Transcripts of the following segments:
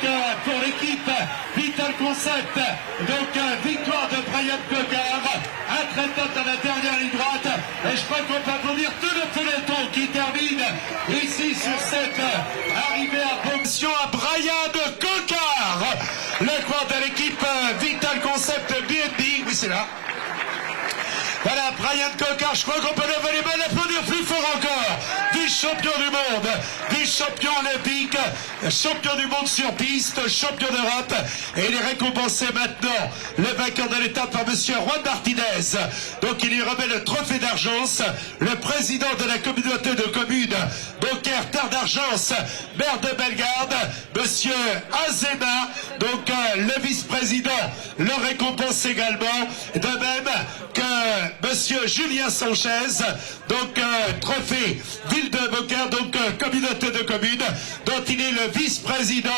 pour l'équipe Vital Concept, victoire de Brian Coquard, un très tôt à la dernière ligne droite, et je crois qu'on peut applaudir tout le peloton qui termine ici sur cette arrivée à ponction à Brian Coquard, le quart de l'équipe Vital Concept BNB, oui c'est là. Voilà, Brian Coquard, je crois qu'on peut lever les mains, l'applaudir plus fort encore. Vice-champion du monde, vice-champion olympique, champion du monde sur piste, champion d'Europe. Et il est récompensé maintenant, le vainqueur de l'étape par monsieur Juan Martinez. Donc il lui remet le trophée d'Argence, le président de la communauté de communes Beaucaire Terre d'Argence, maire de Bellegarde, monsieur Azema, donc le vice-président le récompense également, de même que monsieur Julien Sanchez, donc trophée ville de Beaucaire, donc communauté de communes, dont il est le vice-président.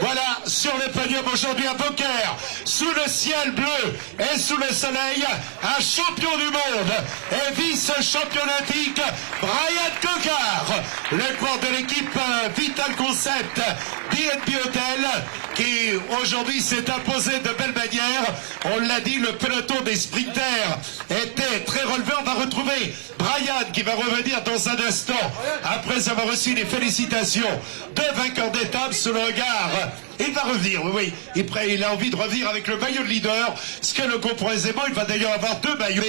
Voilà, sur le podium aujourd'hui à Beaucaire, sous le ciel bleu et sous le soleil, un champion du monde et vice-champion olympique, Brian Coquard, le quart de l'équipe Vital Concept BNB Hotel, qui aujourd'hui s'est imposé de belle manière. On l'a dit, le peloton des sprinters était très relevé. On va retrouver Brian qui va revenir dans un instant après avoir reçu les félicitations de vainqueur d'étape sous le regard. Il va revenir, oui, il a envie de revenir avec le maillot de leader, ce que le comprend aisément. Il va d'ailleurs avoir deux maillots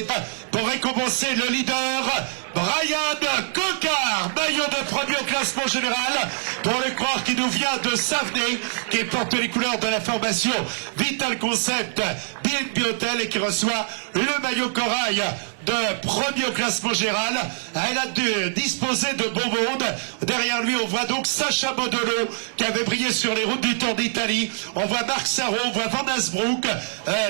pour récompenser le leader, Brian Coquard, maillot de premier au classement général, pour le croire qui nous vient de Savenay, qui porte les couleurs de la formation Vital Concept BNB Hotel et qui reçoit le maillot corail de premier au classement général. Elle a dû disposer de beau monde. Derrière lui, on voit donc Sacha Modolo qui avait brillé sur les routes du Tour d'Italie. On voit Marc Sarro, on voit Van Asbrook.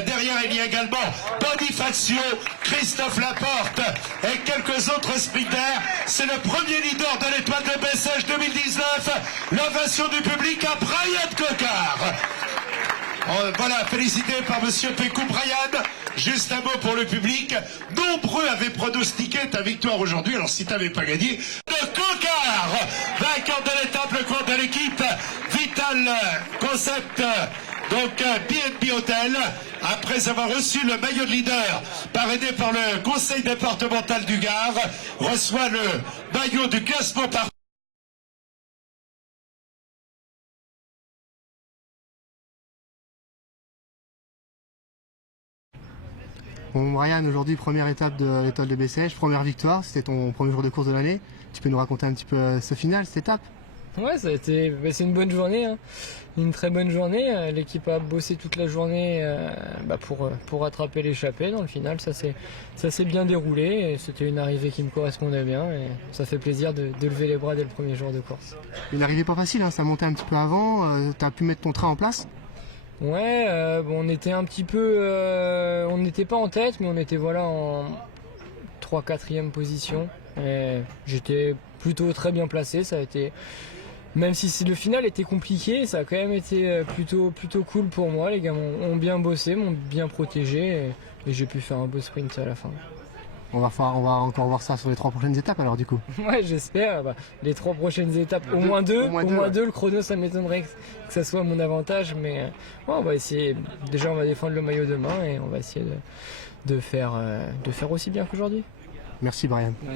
Derrière, il y a également Bonifacio, Christophe Laporte et quelques autres sprinters. C'est le premier leader de l'étoile de Bessèges 2019. L'ovation du public à Brian Coquard. Voilà, félicité par monsieur Pécou. Brian, juste un mot pour le public. Nombreux avaient pronostiqué ta victoire aujourd'hui, alors si tu n'avais pas gagné, de Coquard, vainqueur de l'étape, le quart de l'équipe Vital Concept, donc BNB Hotel, après avoir reçu le maillot de leader parrainé par le conseil départemental du Gard, reçoit le maillot du classement par Bon Brian, aujourd'hui première étape de l'étoile de Bessèges, première victoire, c'était ton premier jour de course de l'année. Tu peux nous raconter un petit peu ce final, cette étape? Ouais, c'est une bonne journée, hein. Une très bonne journée. L'équipe a bossé toute la journée pour rattraper l'échappée. Dans le final, ça s'est bien déroulé. C'était une arrivée qui me correspondait bien et ça fait plaisir de lever les bras dès le premier jour de course. Une arrivée pas facile, hein, ça montait un petit peu avant, tu as pu mettre ton train en place? Ouais, on était un petit peu, on n'était pas en tête, mais on était voilà en 3-4e position. Et j'étais plutôt très bien placé. Ça a été, même si le final était compliqué, ça a quand même été plutôt cool pour moi. Les gars ont bien bossé, m'ont bien protégé et j'ai pu faire un beau sprint à la fin. On va encore voir ça sur les 3 prochaines étapes alors du coup. Ouais, j'espère. Les 3 prochaines étapes, au moins deux. Le chrono, ça m'étonnerait que ça soit mon avantage, mais ouais, on va essayer. Déjà, on va défendre le maillot demain et on va essayer de faire aussi bien qu'aujourd'hui. Merci Brian. Ouais.